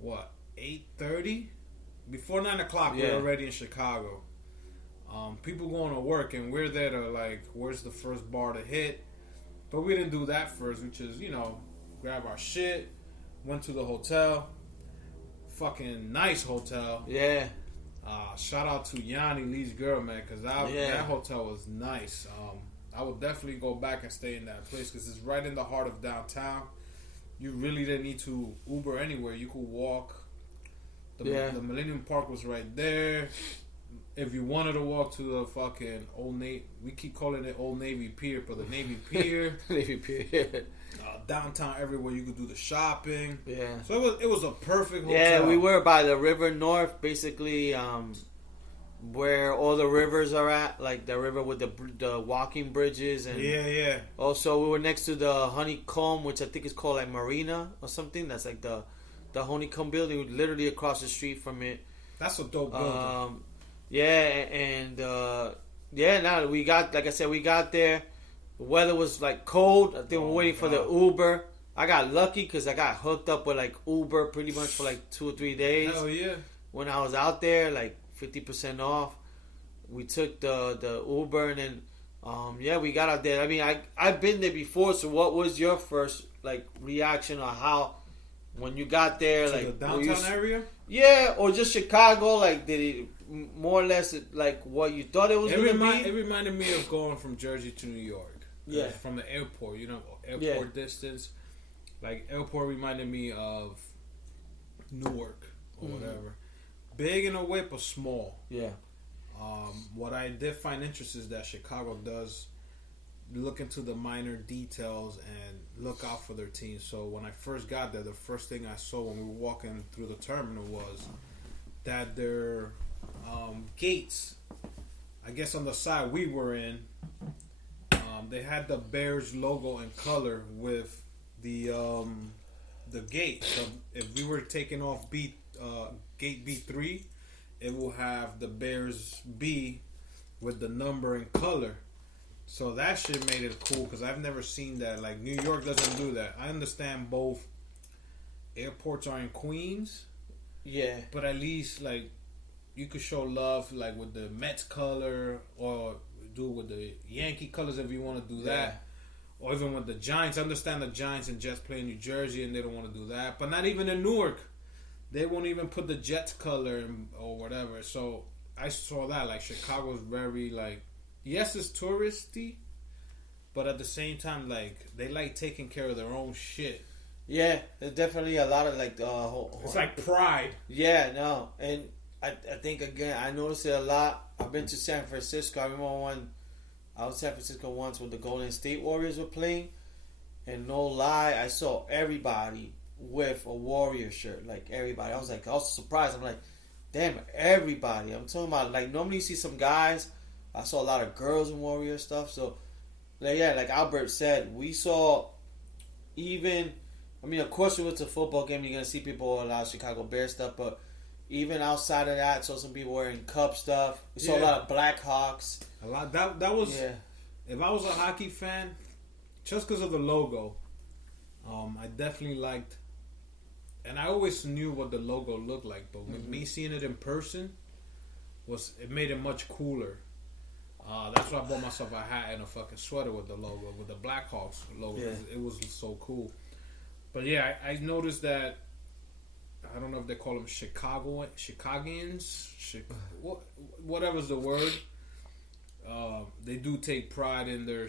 what, 8:30? Before 9 o'clock, Yeah. we're already in Chicago. People going to work, and we're there to, like, where's the first bar to hit? But we didn't do that first, which is, grab our shit, went to the hotel. Fucking nice hotel. Yeah. Shout out to Yanni, Lee's girl, man, because that hotel was nice. I would definitely go back and stay in that place because it's right in the heart of downtown. You really didn't need to Uber anywhere. You could walk. The Millennium Park was right there. If you wanted to walk to the fucking Old Navy, we keep calling it Old Navy Pier, but the Navy Pier. Navy Pier. Downtown everywhere you could do the shopping. Yeah. So it was a perfect hotel. Yeah, we were by the river north, basically, where all the rivers are at, like the river with the walking bridges, and yeah. Also, we were next to the Honeycomb, which I think is called like Marina or something. That's like the Honeycomb building, literally across the street from it. That's a dope building. Now we got, like I said, we got there. The weather was like cold. I think we're waiting for the Uber. I got lucky because I got hooked up with like Uber pretty much for like 2 or 3 days. Hell yeah! When I was out there, like 50% off. We took the Uber and then we got out there. I mean, I've been there before. So what was your first like reaction or how when you got there? To like the downtown area? Yeah, or just Chicago? Like, did it more or less like what you thought it was going to be? It reminded me of going from Jersey to New York. Yeah, from the airport. Airport distance. Like airport reminded me of Newark or whatever. Big in a way, but small. Yeah. What I did find interesting is that Chicago does look into the minor details and look out for their teams. So when I first got there, the first thing I saw when we were walking through the terminal was that their gates, I guess on the side we were in, they had the Bears logo in color with the gate. So if we were taking off gate B3, it will have the Bears B with the number in color. So that shit made it cool because I've never seen that. Like New York doesn't do that. I understand both airports are in Queens. Yeah. But at least like you could show love like with the Mets color or do with the Yankee colors if you want to do that. Or even with the Giants. I understand the Giants and Jets play in New Jersey and they don't want to do that. But not even in Newark. They won't even put the Jets color or whatever. So I saw that. Like Chicago's very like, yes, it's touristy. But at the same time, like, they like taking care of their own shit. Yeah, there's definitely a lot of like it's like pride. Yeah, no. And I think again I noticed it a lot. I've been to San Francisco. I remember I was in San Francisco once when the Golden State Warriors were playing, and no lie, I saw everybody with a Warrior shirt. Like everybody, I was surprised. I'm like, damn, everybody. I'm talking about like normally you see some guys. I saw a lot of girls in Warrior stuff. So like Albert said, we saw even. I mean, of course, if it's a football game, you're gonna see people a lot of Chicago Bears stuff, but even outside of that, saw some people wearing Cub stuff. We saw a lot of Blackhawks. A lot. That was. Yeah. If I was a hockey fan, just because of the logo, I definitely liked. And I always knew what the logo looked like, but with me seeing it in person, it made it much cooler. That's why I bought myself a hat and a fucking sweater with the logo, with the Blackhawks logo. Yeah. It was so cool. But yeah, I noticed that. I don't know if they call them Chicagoans, whatever's the word. They do take pride in their.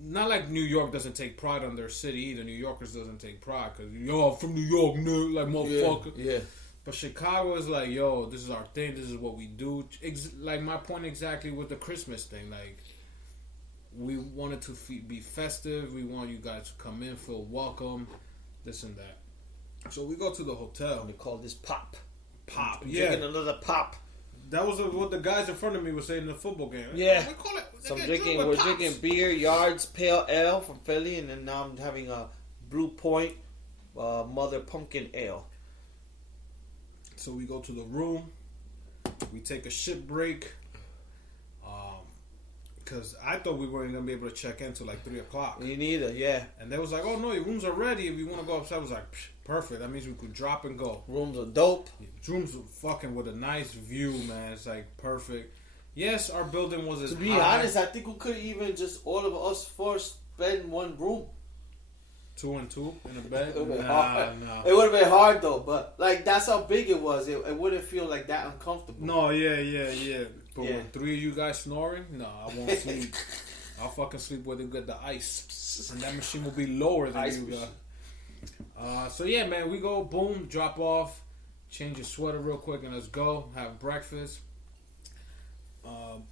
Not like New York doesn't take pride on their city either. New Yorkers doesn't take pride because I'm from New York, like motherfucker. Yeah. But Chicago is like, yo, this is our thing. This is what we do. Like my point exactly with the Christmas thing. Like we wanted to be festive. We want you guys to come in, feel welcome, this and that. So we go to the hotel. We call this pop. Pop, Drinking another pop. That was what the guys in front of me were saying in the football game. Yeah. We call it. So we're drinking beer, Yards Pale Ale from Philly, and then now I'm having a Blue Point Mother Pumpkin Ale. So we go to the room. We take a shit break. Because I thought we weren't going to be able to check in till like 3 o'clock. Me neither, yeah. And they was like, oh no, your rooms are ready if you want to go upstairs. I was like, perfect. That means we could drop and go. Rooms are dope. Rooms fucking with a nice view, man. It's like perfect. Yes, our building was as To be high. honest, I think we could even just all of us four spend in one room. 2 and 2 in a bed. It would have been Nah, hard. nah. It would have been hard though, but like that's how big it was. It wouldn't feel like that uncomfortable. No, yeah. But Yeah. with 3 of you guys snoring, no, I won't sleep. I'll fucking sleep where they get the ice, and that machine will be lower than Ice you machine. guys. So yeah, man, we go boom, drop off, change your sweater real quick, and let's go have breakfast.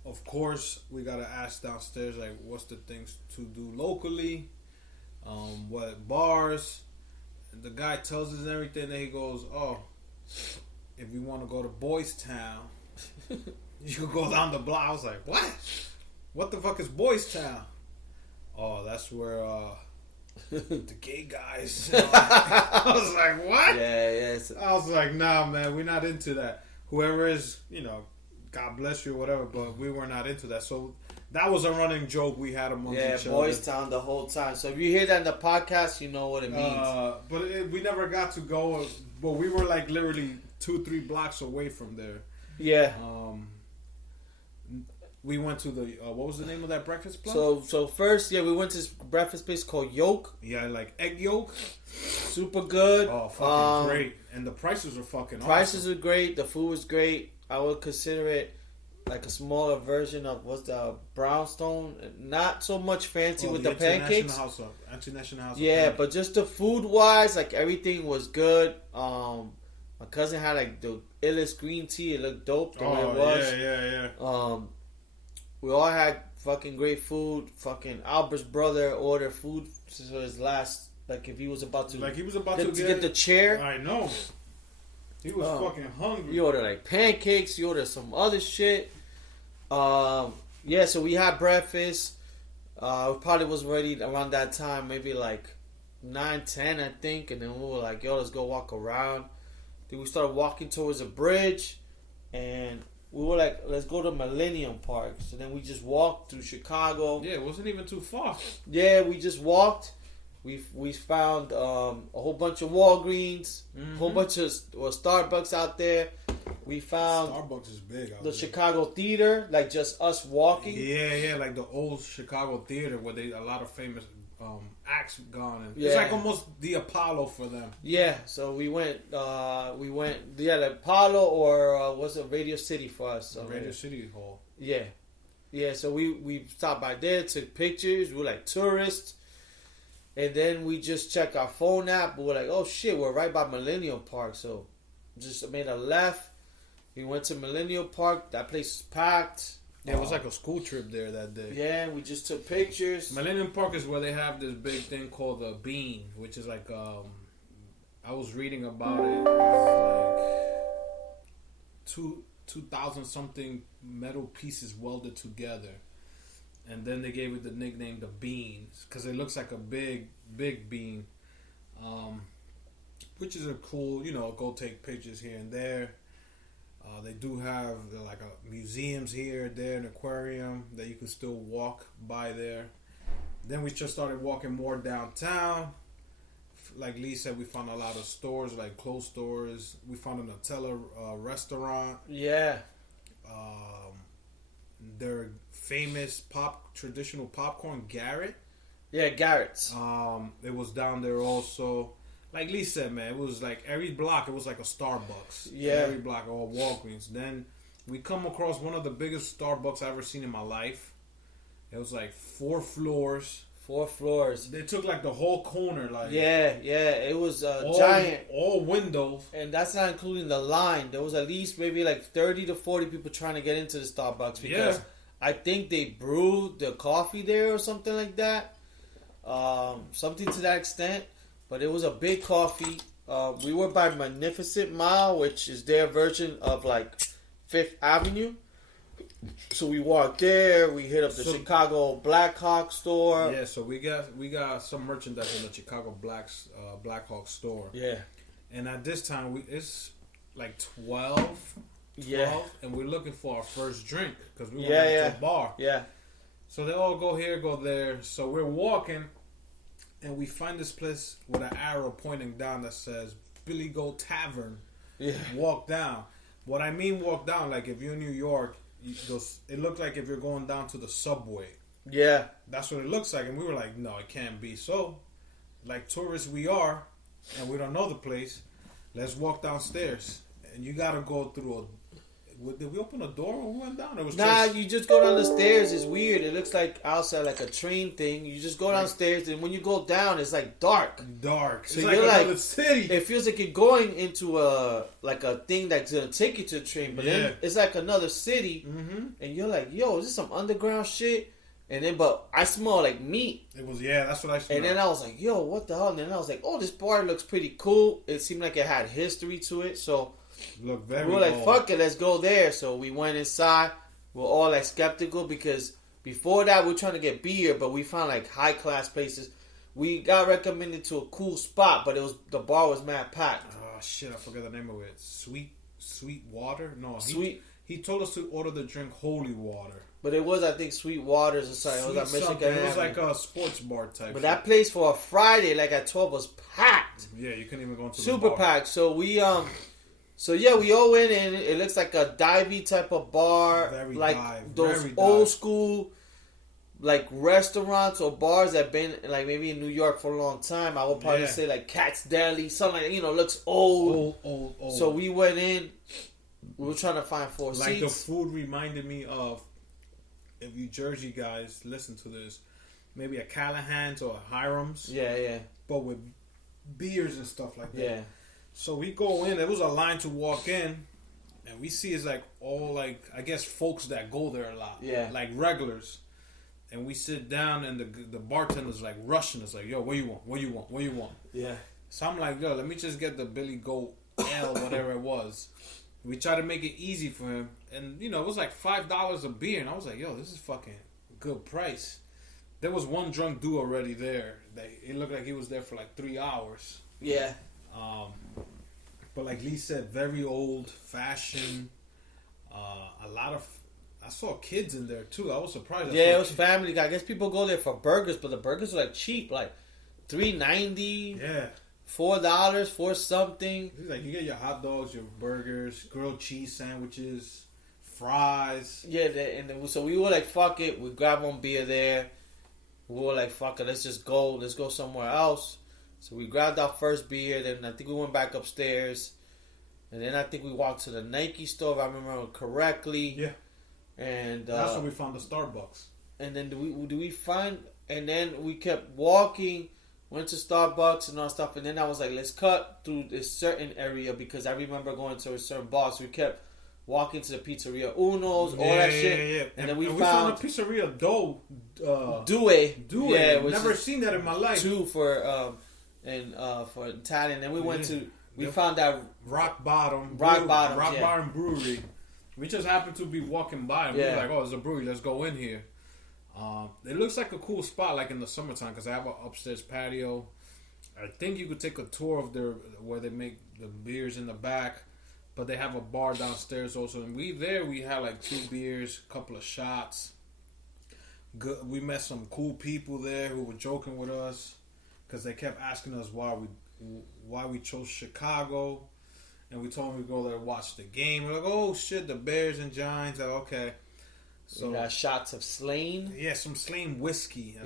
Of course, we gotta ask downstairs like, what's the things to do locally? What bars? And the guy tells us everything. Then he goes, "Oh, if you want to go to Boys Town, you can go down the block." I was like, "What? What the fuck is Boys Town?" Oh, that's where the gay guys. I was like, "What?" Yeah. I was like, "Nah, man, we're not into that. Whoever is, God bless you or whatever, but we were not into that." So that was a running joke we had amongst each other. Boys Town the whole time. So if you hear that in the podcast, you know what it means. But we never got to go. But we were like literally 2-3 blocks away from there. Yeah. We went to the what was the name of that breakfast place? So first, we went to this breakfast place called Yolk. Yeah, like egg yolk. Super good. Oh, fucking great! And the prices were fucking. Prices awesome. were great. The food was great. I would consider it like a smaller version of what's the brownstone. Not so much fancy with the pancakes. International House. Yeah, but just the food wise, like everything was good. My cousin had like the illest green tea. It looked dope the way it was. Yeah. We all had fucking great food. Fucking Albert's brother ordered food for his last, like if he was about to get the chair. I know. He was fucking hungry. He ordered like pancakes. He ordered some other shit. So we had breakfast. We probably was ready around that time, maybe like 9-10, I think. And then we were like, yo, let's go walk around. Then we started walking towards a bridge. And we were like, let's go to Millennium Park. So then we just walked through Chicago. Yeah, it wasn't even too far. Yeah, we just walked. We found a whole bunch of Walgreens, a whole bunch of Starbucks out there. We found Starbucks is big out the there. Chicago Theater, like just us walking. Yeah, like the old Chicago Theater where a lot of famous acts gone. And Yeah. It's like almost the Apollo for them. Yeah, so we went, the Apollo or was it Radio City for us? So Radio City Hall. Yeah, so we stopped by there, took pictures. We were like tourists. And then we just checked our phone app. But we're like, oh shit, we're right by Millennium Park. So just made a left. We went to Millennium Park. That place was packed. Yeah, it was like a school trip there that day. Yeah, we just took pictures. Millennium Park is where they have this big thing called the Bean, which is like, I was reading about it. It's like 2,000 something metal pieces welded together. And then they gave it the nickname the Beans because it looks like a big bean, which is a cool, go take pictures here and there. They do have museums here, there, an aquarium that you can still walk by there. Then we just started walking more downtown. Like Lee said, we found a lot of stores, like clothes stores. We found a Nutella restaurant. Yeah. Their famous traditional popcorn, Garrett. Yeah, Garrett's. It was down there also. Like Lee said, man, it was like every block, it was like a Starbucks. Yeah. Every block, or Walgreens. Then we come across one of the biggest Starbucks I've ever seen in my life. It was like 4 floors. 4 floors. They took like the whole corner, like it was giant. All windows. And that's not including the line. There was at least maybe like 30 to 40 people trying to get into the Starbucks because I think they brewed the coffee there or something like that. Something to that extent. But it was a big coffee. We were by Magnificent Mile, which is their version of like 5th Avenue. So we walked there. We hit up the Chicago Blackhawk store. Yeah, so we got some merchandise in the Chicago Blackhawk store. Yeah, and at this time it's like 12, and we're looking for our first drink because we went to a bar. Yeah. So they all go here, go there. So we're walking, and we find this place with an arrow pointing down that says Billy Goat Tavern. Yeah. Walk down. What I mean walk down, like if you're in New York, it looked like if you're going down to the subway. Yeah. That's what it looks like. And we were like, no, it can't be. So, like tourists we are, and we don't know the place, let's walk downstairs. And you got to go through did we open a door when we went down? It was you just go down the stairs. It's weird. It looks like outside, like a train thing. You just go downstairs, and when you go down, it's like dark. Dark. So it's you're like another city. It feels like you're going into a thing that's gonna take you to the train, but then it's like another city, and you're like, yo, is this some underground shit? And then, but I smell like meat. It was, that's what I smelled. And then I was like, yo, what the hell? And then I was like, oh, this bar looks pretty cool. It seemed like it had history to it, so. Look very we were like, fuck it, let's go there. So we went inside. We're all like skeptical because before that we were trying to get beer, but we found like high class places. We got recommended to a cool spot, but the bar was mad packed. Oh shit, I forgot the name of it. Sweet water? No, Sweet. He told us to order the drink holy water. But it was, I think, Sweet Waters or something. It was like Michigan. It was like a sports bar type. But that place for a Friday, like at 12, was packed. Yeah, you couldn't even go into super the bar. packed. So we we all went in. It looks like a divey type of bar, Very like dive. those Very old dive. school, like restaurants or bars that been like maybe in New York for a long time. I would probably say like Cat's Deli, something like looks old. Old. So we went in. We were trying to find four like seats. the food reminded me of, if you Jersey guys listen to this, maybe a Callahan's or a Hiram's. Yeah. But with beers and stuff like that. Yeah. So we go in. There was a line to walk in, and we see it's like all like I guess folks that go there a lot. Yeah. Like regulars. And we sit down, and the bartender's like rushing us, like, yo, what you want? What you want? What you want? Yeah. So I'm like, yo, let me just get the Billy Goat Ale, whatever it was. We tried to make it easy for him, and it was like $5 a beer, and I was like, yo, this is fucking good price. There was one drunk dude already there. It looked like he was there for like 3 hours. Yeah. But like Lee said, very old fashioned. A lot of, I saw kids in there too. I was surprised. It was family. I guess people go there for burgers, but the burgers are like cheap, like $3.90. Yeah. $4 for something. It's like you get your hot dogs, your burgers, grilled cheese sandwiches, fries. Yeah, so we were like, fuck it. We grabbed one beer there. We were like, fuck it. Let's just go. Let's go somewhere else. So we grabbed our first beer. Then I think we went back upstairs. And then I think we walked to the Nike store, if I remember correctly. Yeah. And that's when we found the Starbucks. And then do we find? And then we kept walking. Went to Starbucks and all stuff, and then I was like, let's cut through this certain area because I remember going to a certain bar. So we kept walking to the pizzeria Uno's, all that shit. Yeah. And then we found a pizzeria Due. Yeah, never seen that in my life. Two for Italian. Then we went to found that Rock Bottom Brewery. We just happened to be walking by and we were like, oh, there's a brewery. Let's go in here. It looks like a cool spot, like in the summertime, because I have an upstairs patio. I think you could take a tour of where they make the beers in the back, but they have a bar downstairs also. And we had like 2 beers, a couple of shots. Good. We met some cool people there who were joking with us because they kept asking us why we chose Chicago, and we told them we go there to watch the game. We're like, oh shit, the Bears and Giants. Like, okay. So we got shots of Slain. Yeah, some Slain whiskey. I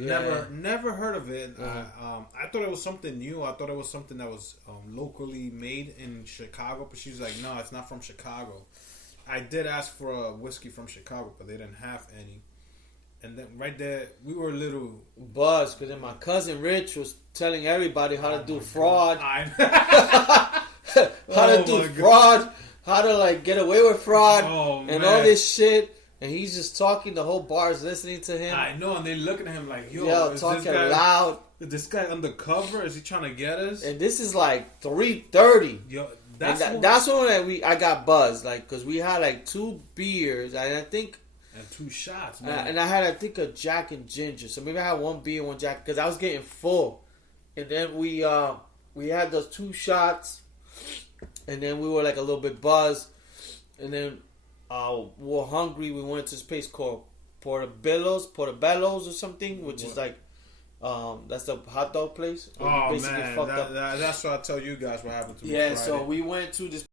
never heard of it. I thought it was something new. I thought it was something that was locally made in Chicago. But she was like, no, it's not from Chicago. I did ask for a whiskey from Chicago, but they didn't have any. And then right there, we were a little buzzed because then my cousin Rich was telling everybody how to do fraud. How to do fraud. How to like get away with fraud and all this shit. And he's just talking. The whole bar is listening to him. I know, and they looking at him like, yo, is talking loud. Is this guy undercover? Is he trying to get us? And this is like 3:30. Yo, that's when I got buzzed, like, because we had like 2 beers, and I think. And 2 shots, man. And I had, I think, a Jack and Ginger. So maybe I had 1 beer, 1 Jack, because I was getting full. And then we had those 2 shots, and then we were like a little bit buzzed, and then. We were hungry. We went to this place called Portobello's or something, which is like That's the hot dog place. Oh man, that's what I tell you guys what happened to me. Yeah, Friday. so we went to this